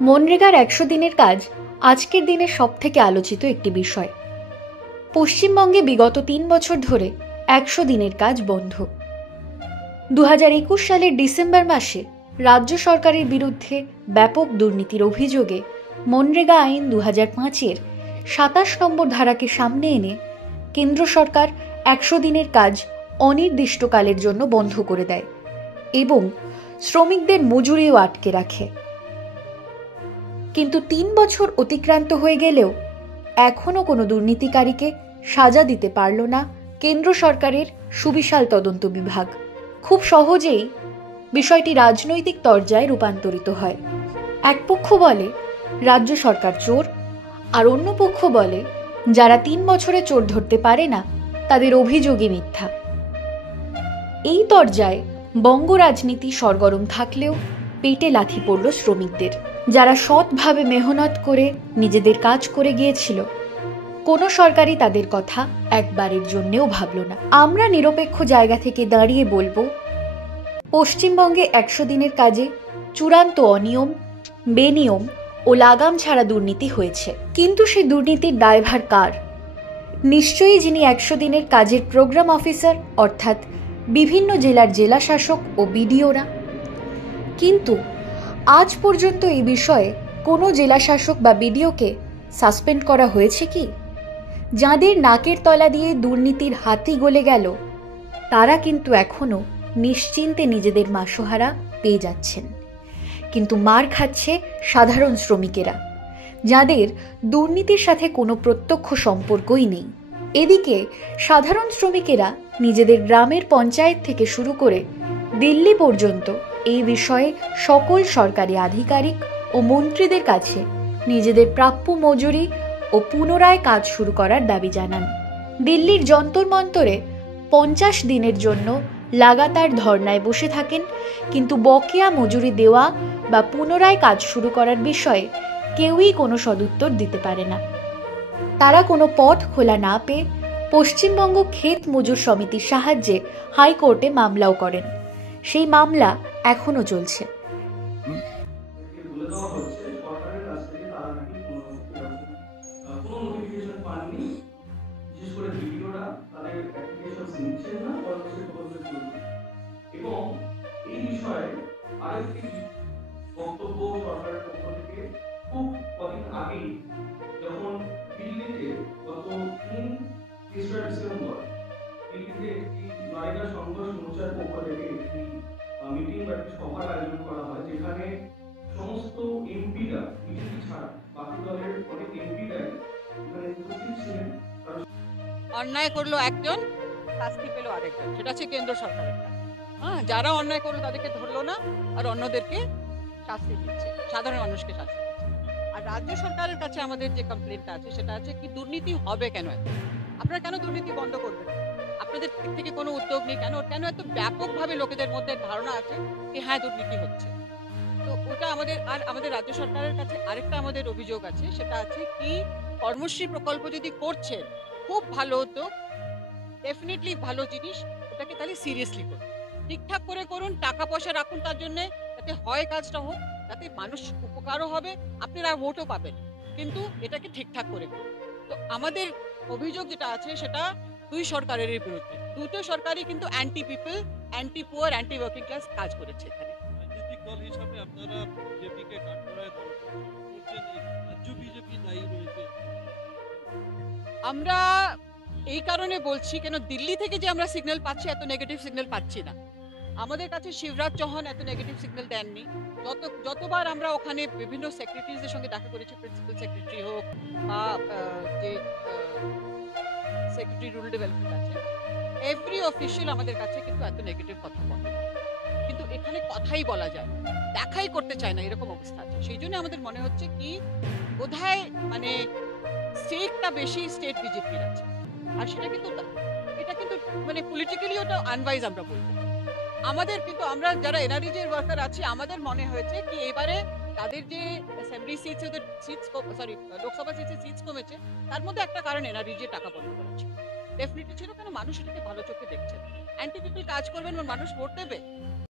মনরেগার ১০০ দিনের কাজ আজকের দিনের সবথেকে আলোচিত একটি বিষয়। পশ্চিমবঙ্গে বিগত ৩ বছর ধরে ১০০ দিনের কাজ বন্ধ। ২০২১ সালের ডিসেম্বর মাসে রাজ্য সরকারের বিরুদ্ধে ব্যাপক দুর্নীতির অভিযোগে মনরেগা আইন ২০০৫-এর ২৭ নম্বর ধারাকে সামনে এনে কেন্দ্র সরকার ১০০ দিনের কাজ অনির্দিষ্টকালের জন্য বন্ধ করে দেয় এবং শ্রমিকদের মজুরিও আটকে রাখে। কিন্তু ৩ বছর অতিক্রান্ত হয়ে গেলেও এখনও কোনো দুর্নীতিকারীকে সাজা দিতে পারল না কেন্দ্র সরকারের সুবিশাল তদন্ত বিভাগ। খুব সহজেই বিষয়টি রাজনৈতিক তরজায় রূপান্তরিত হয়। এক পক্ষ বলে রাজ্য সরকার চোর, আর অন্য পক্ষ বলে যারা ৩ বছরে চোর ধরতে পারে না তাদের অভিযোগই মিথ্যা। এই তরজায় বঙ্গ রাজনীতি সরগরম থাকলেও পেটে লাথি পড়ল শ্রমিকদের, যারা সৎভাবে মেহনত করে নিজেদের কাজ করে গিয়েছিল। কোনো সরকারই তাদের কথা একবারের জন্যেও ভাবল না। আমরা নিরপেক্ষ জায়গা থেকে দাঁড়িয়ে বলবো, পশ্চিমবঙ্গে ১০০ দিনের কাজে চূড়ান্ত অনিয়ম, বেনিয়ম ও লাগাম ছাড়া দুর্নীতি হয়েছে। কিন্তু সেই দুর্নীতির দায়ভার কার? নিশ্চয়ই যিনি ১০০ দিনের কাজের প্রোগ্রাম অফিসার, অর্থাৎ বিভিন্ন জেলার জেলা শাসক ও বিডিওরা। কিন্তু আজ পর্যন্ত এই বিষয়ে কোনো জেলা শাসক বা বিডিওকে সাসপেন্ড করা হয়েছে কি? যাদের নাকের তলা দিয়ে দুর্নীতির হাতি গলে গেল, তারা কিন্তু এখনো নিশ্চিন্তে নিজেদের মাসোহারা পেয়ে যাচ্ছেন। কিন্তু মার খাচ্ছে সাধারণ শ্রমিকেরা, যাদের দুর্নীতির সাথে কোনো প্রত্যক্ষ সম্পর্কই নেই। এদিকে সাধারণ শ্রমিকেরা নিজেদের গ্রামের পঞ্চায়েত থেকে শুরু করে দিল্লি পর্যন্ত এই বিষয়ে সকল সরকারি আধিকারিক ও মন্ত্রীদের কাছে নিজেদের প্রাপ্য মজুরি ও পুনরায় কাজ শুরু করার দাবি জানান। দিল্লির যন্তর মন্তরে ৫০ দিনের জন্য লাগাতার ধর্নায় বসে থাকেন, কিন্তু বকেয়া মজুরি দেওয়া বা পুনরায় কাজ শুরু করার বিষয়ে কেউই কোনো সদুত্তর দিতে পারে না। তারা কোনো পথ খোলা না পেয়ে পশ্চিমবঙ্গ ক্ষেত মজুর সমিতির সাহায্যে হাইকোর্টে মামলাও করেন। সেই মামলা এখনো চলছে। এবং এই বিষয়ে আরেকটি বক্তব্য সরকারের পক্ষ থেকে খুব কদিন আগেই, যখন দিল্লিতে গত ৩রা ডিসেম্বর দিল্লিতে একটি নারীরা সংঘর্ষ মোর্চার পক্ষ থেকে একটি মিটিং বা একটি সভার আয়োজন করা হয়, যেখানে সমস্ত এমপিরা, বিজেপি ছাড়া বাকি দলের অনেক এমপিরাই এখানে উপস্থিত ছিলেন। অন্যায় করলো একজন, শাস্তি পেল আরেকজন, সেটা হচ্ছে কেন্দ্র সরকারের কাজ। যারা অন্যায় করলো তাদেরকে ধরলো না, আর অন্যদেরকে শাস্তি দিচ্ছে, সাধারণ মানুষকে শাস্তি দিচ্ছে। আর রাজ্য সরকারের কাছে আমাদের যে কমপ্লেনটা আছে সেটা আছে কি দুর্নীতি হবে কেন? আপনারা কেন দুর্নীতি বন্ধ করবেন? আপনাদের দিক থেকে কোনো উদ্যোগ নেই কেন? কেন এত ব্যাপকভাবে লোকেদের মধ্যে ধারণা আছে যে হ্যাঁ দুর্নীতি হচ্ছে? তো ওটা আমাদের রাজ্য সরকারের কাছে আরেকটা আমাদের অভিযোগ আছে, সেটা আছে কি কর্মশ্রী প্রকল্প যদি করছেন, খুব ভালো উদ্যোগ, ডেফিনেটলি ভালো জিনিস, ওটাকে তাহলে সিরিয়াসলি করুন, ঠিকঠাক করে করুন, টাকা পয়সা রাখুন তার জন্য, যাতে হয় কাজটা হোক, যাতে মানুষ উপকারও হবে, আপনারা ভোটও পাবেন, কিন্তু এটাকে ঠিকঠাক করে করুন। তো আমাদের অভিযোগ যেটা আছে সেটা দুই সরকারের বিরুদ্ধে। দুটো সরকারই কিন্তু anti people, anti poor, anti working class কাজ করেছে এখানে। রাজনৈতিক দল হিসাবে আপনারা বিজেপিকে কাঠগড়ায় করছেন, রাজ্য বিজেপি দায়ী রয়েছে। আমরা এই কারণে বলছি, কেন দিল্লি থেকে যে আমরা সিগন্যাল পাচ্ছি, এত নেগেটিভ সিগন্যাল পাচ্ছি না। আমাদের কাছে শিবরাজ চৌহান এত নেগেটিভ সিগন্যাল দেননি। যতবার আমরা ওখানে বিভিন্ন সেক্রেটারিজের সঙ্গে দেখা করেছি, প্রিন্সিপাল সেক্রেটারি হোক বা যে সেক্রেটারি রুরাল ডেভেলপমেন্ট আছে, এভরি অফিসিয়াল আমাদের কাছে কিন্তু এত নেগেটিভ কথা বলে। কিন্তু এখানে কথাই বলা যায়, দেখাই করতে চায় না, এরকম অবস্থা আছে। সেই জন্য আমাদের মনে হচ্ছে কি বোধহয় মানে স্টেটটা বেশি স্টেট বিজেপির আছে, আর এটা কিন্তু মানে পলিটিক্যালি ওটা আনওয়াইজ আমরা বলবো। আমাদের কিন্তু আমরা যারা এনআরইজের ওয়ার্কার আছি, আমাদের মনে হয়েছে কি এবারে তাদের যে অ্যাসেম্বলি সিটস, ওদের সিটস লোকসভা সিটস কমেছে, তার মধ্যে একটা কারণ এনআরইজে টাকা বন্ধ করা ছিল। ডেফিনেটলি ছিল, কেন মানুষ এটাকে ভালো চোখে দেখছে। অ্যান্টি পিপল কাজ করবেন, মানুষ ভোট দেবে।